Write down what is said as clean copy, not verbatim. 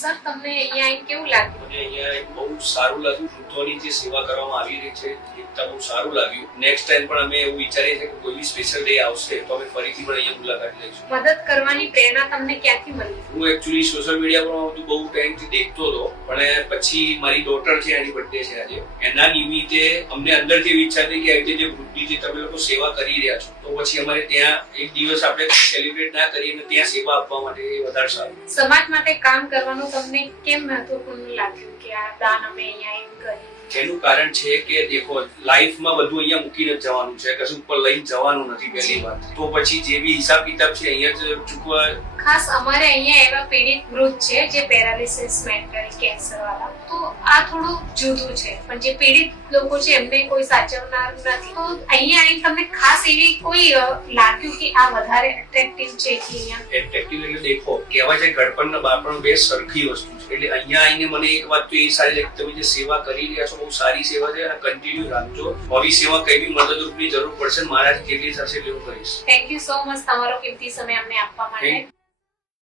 Sir તમને અહીંયા આવીને કેવું લાગ્યું? મને અહીંયા બહુ સારું લાગ્યું. વૃદ્ધોની જે સેવા કરવામાં આવી રહી છે એકદમ બહુ સારું લાગ્યું. નેક્સ્ટ ટાઈમ પણ અમે એવું વિચારીએ છીએ કે કોઈ બી સ્પેશિયલ ડે આવશે તો અમે ફરીથી પણ અહીંયા મુલાકાત લઈશું. મદદ કરવાની પ્રેરણા તમને ક્યાંથી મળી? હું એકચ્યુઅલી સોશિયલ મીડિયા પર બધું બહુ ટાઈમથી દેખતો હતો, પણ પછી મારી ડોટર છે, એની બર્થડે છે આજે, એના નિમિત્તે અમને અંદરથી એવી ઈચ્છા થઈ કે આવી રીતે જે વૃદ્ધિ જે તમે લોકો સેવા કરી રહ્યા છો તો પછી અમારે ત્યાં એક દિવસ આપણે સેલિબ્રેટ ના કરીને ત્યાં સેવા આપવા માટે વધારે સારું. સમાજ માટે કામ કરવાનું તમને કેમ મહત્વપૂર્ણ લાગ્યું કે આ દાન અમે અહીંયા એમ કરી? એનું કારણ છે કે દેખો, લાઈફમાં બધું અહીંયા મૂકીને જ જવાનું છે, કશું ઉપર લઈને જવાનું નથી. પહેલી વાત તો પછી જે બી હિસાબ કિતાબ છે અહીંયા જ ચૂકવા. ખાસ અમારે અહીંયા એવા પીડિત વૃદ્ધ છે જે પેરાલિસિસ, મેન્ટલ, કેન્સર વાળા, તો આ થોડું જુદું છે. પણ જે પીડિત લોકો છે એમને કોઈ સાચવનાર નથી, તો અહીંયા આવીને તમને ખાસ એવી કોઈ લાગ્યું કે આ વધારે એટ્રેક્ટિવ છે કે અહીંયા? એટ્રેક્ટિવ એટલે દેખો, કહેવાય છે ઘડપણ ને બાળપણ બે સરખી વસ્તુ છે. એટલે અહીંયા આવીને મને એક વાત તો એ સારી લાગી, તમે જે સેવા કરી રહ્યા છો બહુ સારી સેવા છે અને કન્ટિન્યુ રાખજો. ભવિષ્યમાં કઈ બી મદદરૂપની જરૂર પડશે મારાથી જેટલી થશે એટલું કરીશ. થેન્ક યુ સો મચ તમારો કિંમતી સમય અમને આપવા માટે.